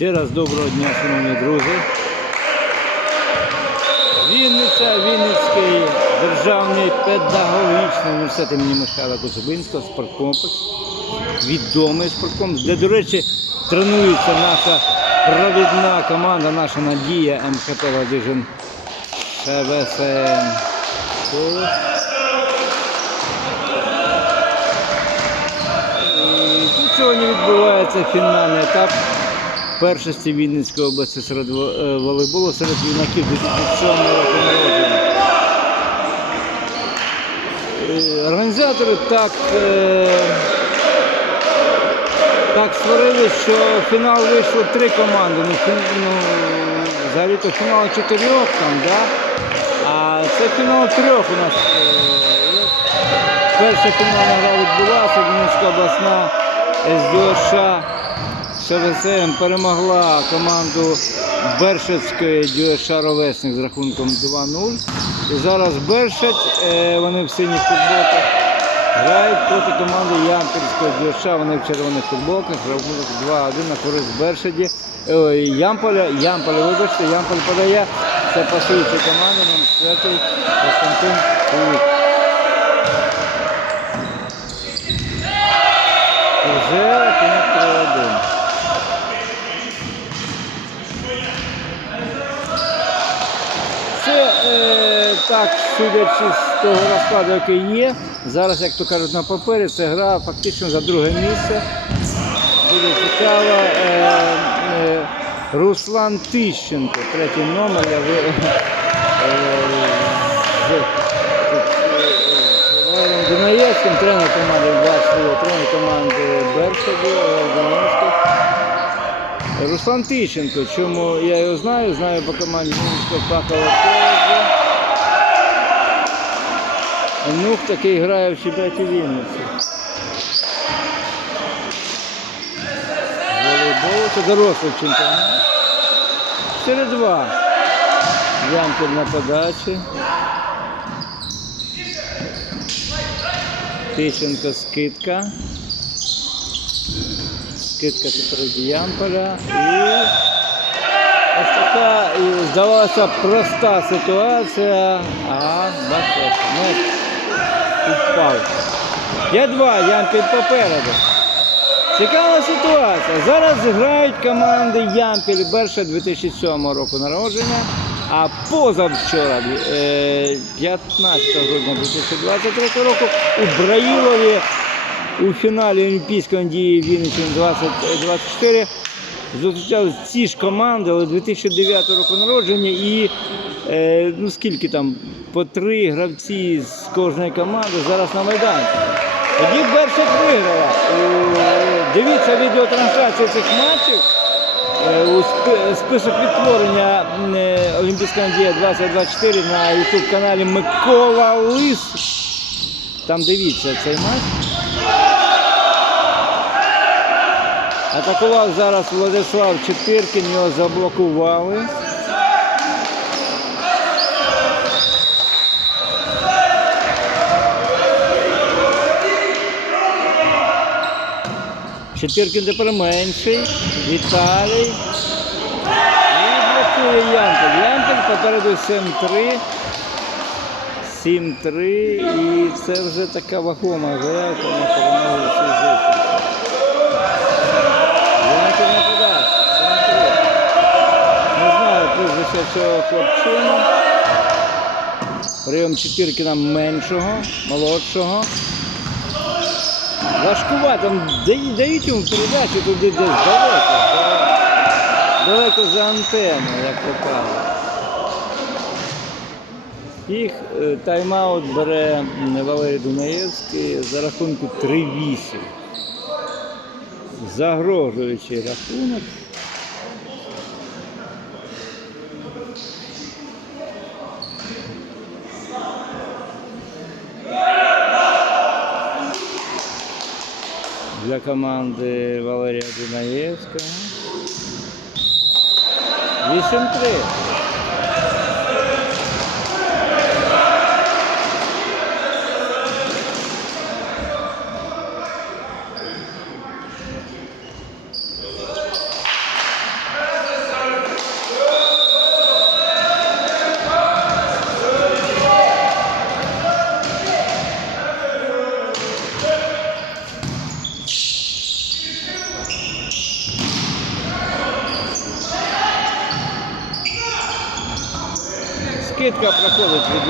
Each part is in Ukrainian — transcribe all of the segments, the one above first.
Ще раз доброго дня, шановні друзі. Вінниця, Вінницький державний педагогічний університет імені Михайла Коцюбинського спорткомплекс. Відомий спорткомплекс, де, до речі, тренується наша провідна команда, наша надія МХП Ладижин ШВСМ. Тут сьогодні відбувається фінальний етап першості Вінницької області серед е, волейболу серед юнаків 2007 року народження. Е, Організатори так, е, так створили, що в фінал вийшло три команди. Ну, ну, взагалі-то фінал чотирьох там, да? а це фінал трьох у нас. Перша фінальна гра відбулася, Вінницька обласна СДОШ ШВСМ перемогла команду Бершацької ДЮСШ Ровесник з рахунком 2-0. І зараз Бершать, е, вони в синіх футболках, грають проти команди Ямпільської ДЮСШ, вони в червоних футболках, рахунок 2-1 на користь Бершаді. Ой, Ямполя, Ямполя, вибачте, Ямполь подає, це пасуюча команда, номер 4 Константин Кулик. Вже рахунок 3-1. Це е, так, судячи з того розкладу, який є. Зараз, як то кажуть, на папері, це гра фактично за друге місце. Буде цікаво. Е, е, Руслан Тищенко, третій номер. Я е, Дунаєвським, тренер команди бачили, тренер команди Бершаду, Дунаєвський. Руслан Тищенко, чому я його знаю, знаю по команді Вінницького фахового Внук такий грає в чемпіонаті Вінниці. З волейболу це дорослий чемпіонат. 4-2. Ямпіль на подачі. Тищенко скидка. Скидка тепер від Ямполя. І ось така, і, здавалося, проста ситуація. А, бачите, підпав. 5-2, Ямпіль попереду. Цікава ситуація. Зараз грають команди Ямпіль Берша 2007 року народження, а позавчора, е, 15 грудня 2023 року, у Браїлові у фіналі Олімпійської дії Вінниччини 2024 зустрічались ці ж команди, але 2009 року народження і е, ну скільки там, по три гравці з кожної команди зараз на Майдані. Тоді Бершик виграла. Е, Дивіться відеотрансляцію цих матчів. Е, список відтворення е, Олімпійська надія 2024 на YouTube каналі Микола Лис. Там дивіться цей матч. Атакував зараз Владислав Четиркін, його заблокували. Четиркін тепер менший. Віталій. І блокує Янтель. Янтель попереду 7-3. 7-3. І це вже така вагома гра, тому вона всі зустрічі. Янтель. 7-3. Не знаю прізвище цього хлопчину. Прийом Четиркіна меншого, молодшого. Важкувато, дають, дають йому передачу туди десь далеко. Далеко за антенну, як то кажуть. Їх е, тайм-аут бере Валерій Дунаєвський за рахунку 3-8. Загрожуючий рахунок. Команди Валерія Дунаєвського. 8-3. скидка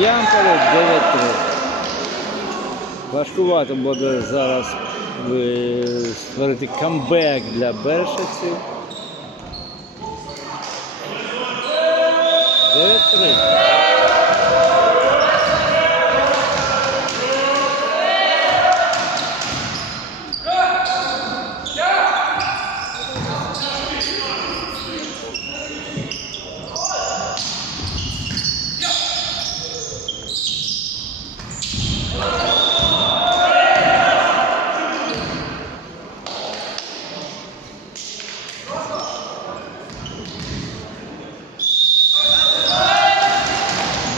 проходить 9-3. Важкувато буде зараз е, створити камбек для Бершиці. 9-3.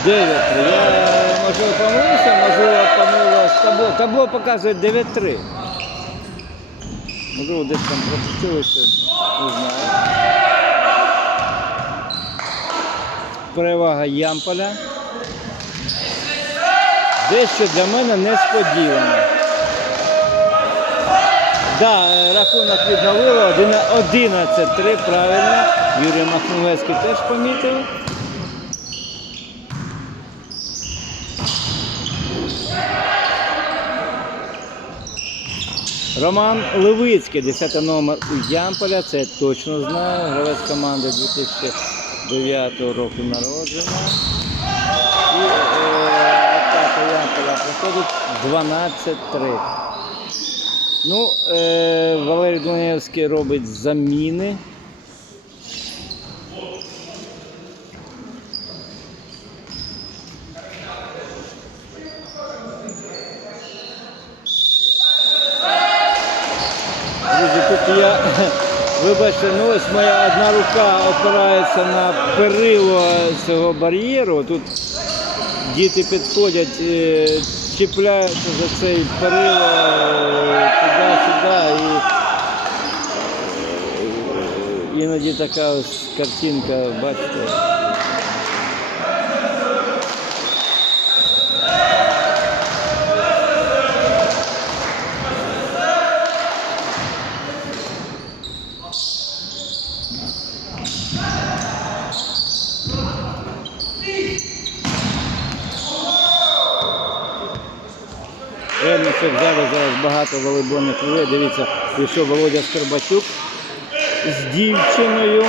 Дев'ять. Я можливо помилився, можливо помилилось табло. Табло показує 9-3. Можливо, десь там пропустили не знаю. Перевага Ямполя. Дещо для мене несподівано. Да, е, рахунок відновило 11-3, правильно. Юрій Махновецький теж помітив. Роман Левицький, 10 номер у Ямполя, це я точно знаю. Гравець команди 2009 року народження. І е, атака Ямполя проходить 12-3. Ну, е, Валерій Дунаєвський робить заміни. Друзі, я, вибачте, ну ось моя одна рука опирається на перило цього бар'єру. Тут діти підходять, чіпляються за цей перило е, туди-сюди і е, іноді така ось картинка, бачите. Ремничок зараз зараз багато волейбольних людей. Дивіться, пішов Володя Скорбачук з дівчиною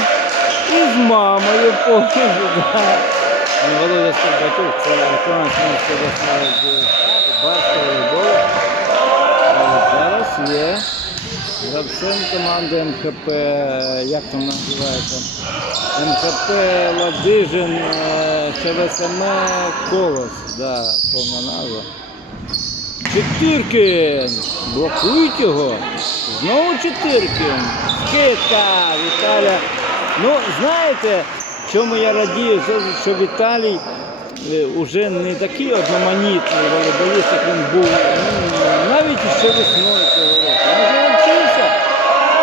і з мамою. Да. Володя Скорбачук, це барського волейболу. А Зараз є гравцем команди МХП, як там називається? МХП Ладижин, е, ШВСМ Колос, да, повна назва. Чотиркін! Блокують його. Знову Чотиркін. Скидка Віталя. Ну, знаєте, чому я радію, що Віталій вже не такий одноманітний волейболіст, як він був ну, навіть ще весною цього року. Він навчився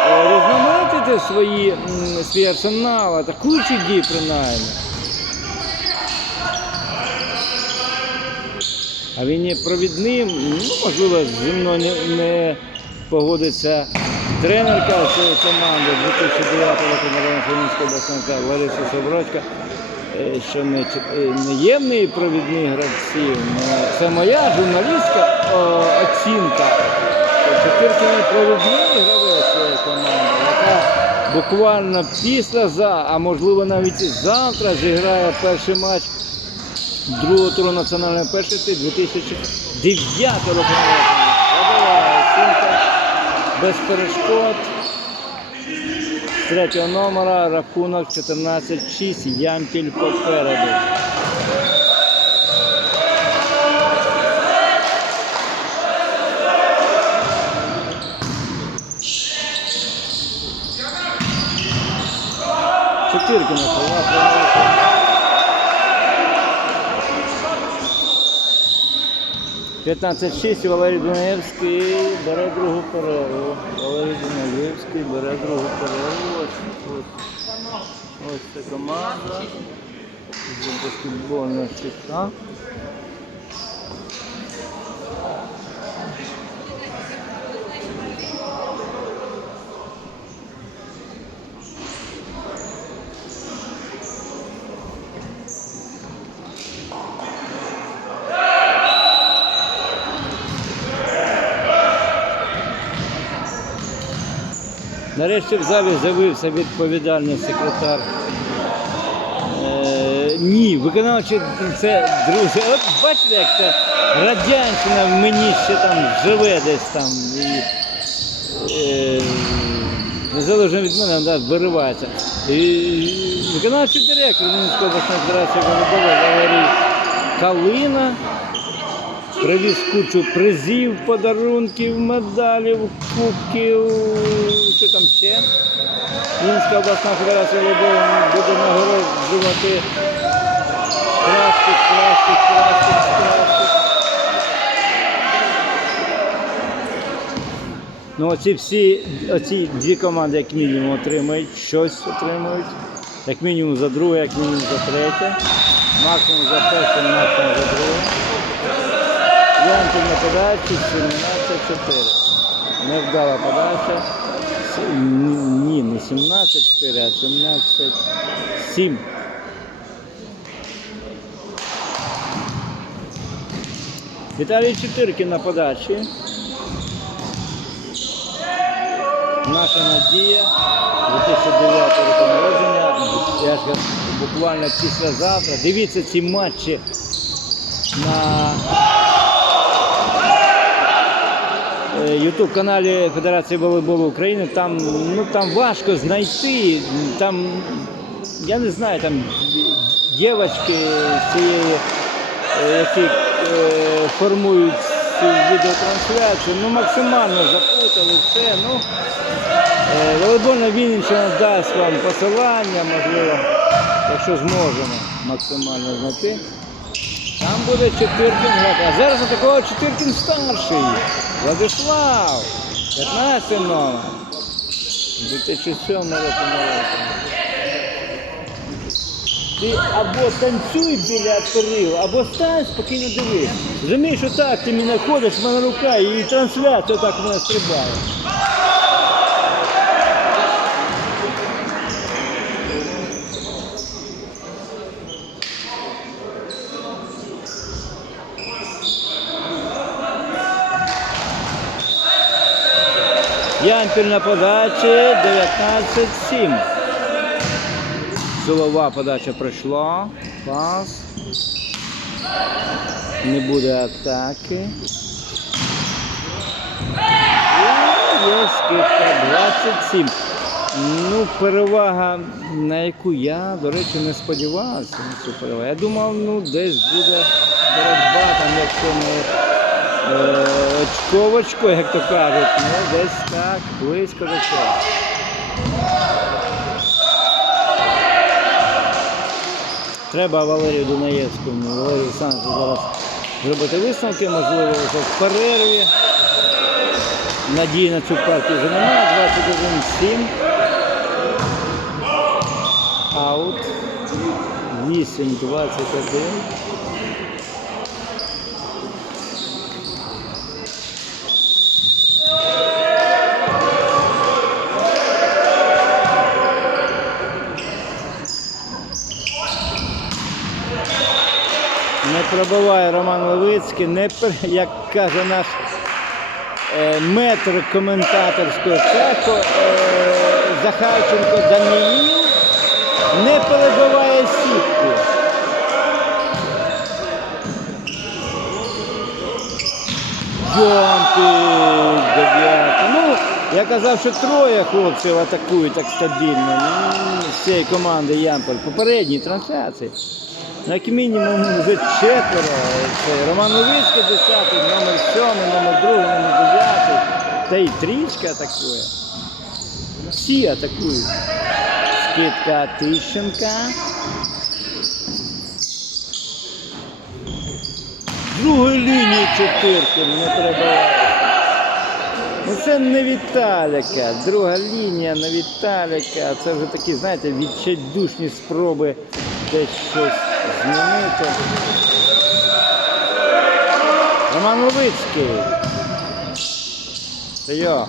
е, різноманітити свої, свій арсенал, атакуючі дії принаймні. А він є провідним, ну, можливо, зі мною не, не погодиться тренерка цієї команди 2009 року обласного Лариса Собродька, е, що не, е, не є в гравці. Ну, Це моя журналістська о, оцінка. Чотирки не провідний гравець цієї команди, яка буквально після за, а можливо навіть і завтра зіграє перший матч другого туру національної першості 2009 року без перешкод. З третього номера рахунок 14-6, Ямпіль попереду. Чотирки на 15-6 Валерій Дунаєвський бере другу перерву. Валерій Дунаєвський бере другу перерву. Ось, ось, ось ця команда Баскетбольна баскетбольного Нарешті в залі з'явився відповідальний секретар. Е, ні, виконавчий це друзі. От бачите, як це радянщина в мені ще там живе десь там. І, е, незалежно від мене, да, виривається. І, виконавчий директор Мінської обласної федерації волейболу Валерій Калина привіз кучу призів, подарунків, медалів, кубків, що там ще. Мінська обласна федерація буде нагороджувати кращих, кращих, кращих, кращих. Ну, оці всі, оці дві команди, як мінімум, отримають щось отримують. Як мінімум за друге, як мінімум за третє. Максимум за перше, максимум за друге. Янків на подачі 17-4. Невдала подача. Ні, не 17-4, а 17-7. Віталій Чотиркін на подачі. Наша надія 2009 року народження. Я ж буквально післязавтра. Дивіться ці матчі на Ютуб каналі Федерації волейболу України. Там, ну, там важко знайти. Там, я не знаю, там дівчатки цієї, е, які е, формують цю відеотрансляцію, ну максимально запутали все. Ну, е, волейбольна Вінниччина дасть вам посилання, можливо, якщо зможемо максимально знайти. Буде Чотиркін грати. А зараз такого Чотиркін старший. Владислав. 15 номер. 2007 року. Ти або танцюй біля перил, або стань спокійно дивись. Розумієш, отак ти мене ходиш, в мене рука і трансляція так мене стрибає. Янпіль на подачі 19-7. Силова подача пройшла. Пас. Не буде атаки. Є скидка 27. Ну, перевага, на яку я, до речі, не сподівався. Я думав, ну, десь буде боротьба, там, якщо не очковочко, як то кажуть, ну, десь так, близько до цього. Треба Валерію Дунаєвському, Валерію Олександровичу зараз зробити висновки, можливо, вже в перерві. Надії на цю партію вже немає. 21-7. Аут. 8-21. Не пробиває Роман Левицький, не як каже наш е, метр коментаторського цеху е, Захарченко Даниїл, не перебиває сітку. Ну, я казав, що троє хлопців атакують так стабільно. Ну, з цієї команди Ямполь. Попередній трансляції. Ну, Як мінімум вже четверо. Це Роман Новицький 10, номер 7, номер 2, номер 9. Та й трічка атакує. Всі атакують. Скидка Тищенка. Другої лінії чотирки не треба. Ну це не Віталіка. Друга лінія на Віталіка. Це вже такі, знаєте, відчайдушні спроби десь щось змінити. Роман Ловицький. Це я.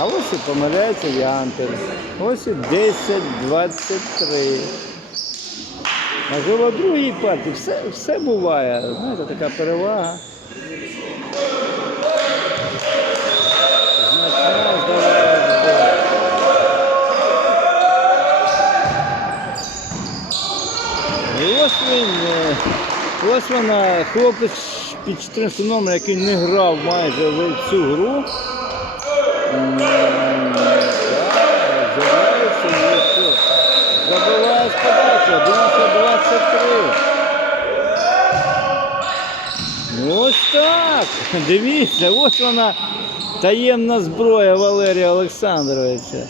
А ось і помиляється Янтер. Ось і 10-23. Можливо, другій партії все, все буває. Знаєте, така перевага. Значна, здавалось би. І ось він, е, ось вона, хлопець під 14 номером, який не грав майже в цю гру. Забиває з подачі, 11-23. Ну ось так. Дивіться, ось вона таємна зброя Валерія Олександровича.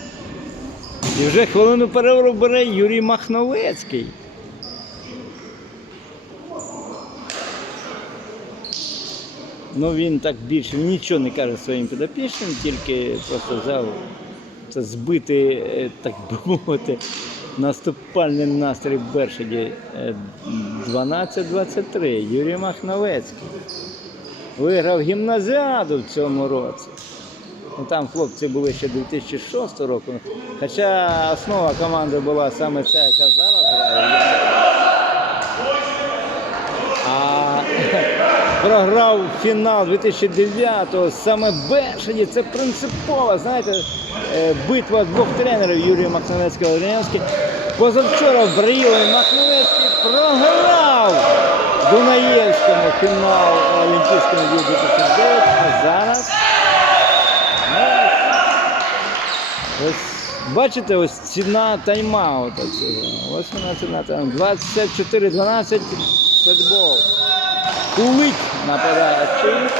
І вже хвилину перерву бере Юрій Махновецький. Ну він так більше нічого не каже своїм підопічним, тільки просто взяв це збити, е, так би мовити, наступальний настрій Бершаді Е, 12-23. Юрій Махновецький. Виграв гімназіаду в цьому році. Ну, там хлопці були ще 2006 року. Хоча основа команди була саме ця, яка зараз грає. Програв фінал 2009-го саме Бершаді. Це принципово, знаєте, е, битва двох тренерів Юрія Махновецького і Ленський. Позавчора в Браїлові Махновецький програв Дунаєвському фінал Олімпійському Ю 2009, а зараз ось бачите, ось ціна тайм-аута цього. Ось вона ціна тайм. 24-12 футбол. Кулик нападаючий.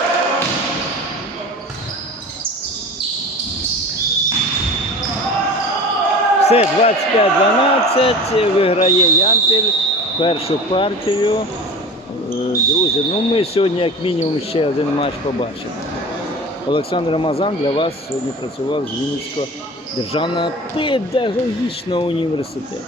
Все, 25-12 виграє Ямпіль першу партію. Е, Друзі, ну ми сьогодні як мінімум ще один матч побачимо. Олександр Рамазан для вас сьогодні працював з Вінницького державного педагогічного університету.